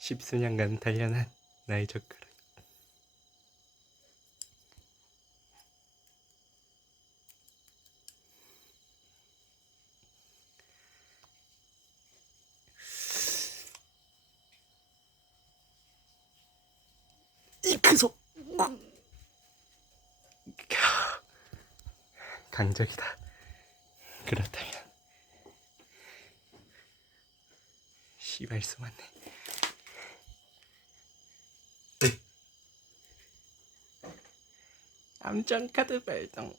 십수년간 단련한 나의 젓가락. 이크소 강적이다. 그렇다면 씨발 수 맞네. 암전 카드 발동.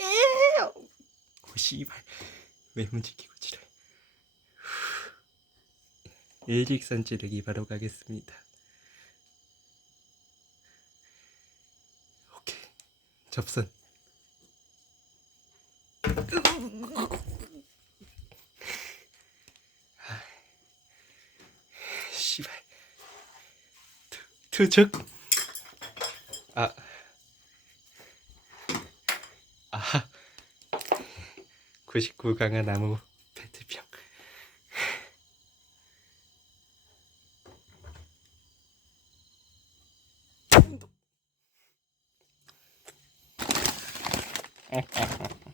에어. 오 씨발 왜 움직이고 지래. 일직선 찌르기 바로 가겠습니다. 오케이 접선. 씨발 투, 투적 아 아하 99강한 나무 페트병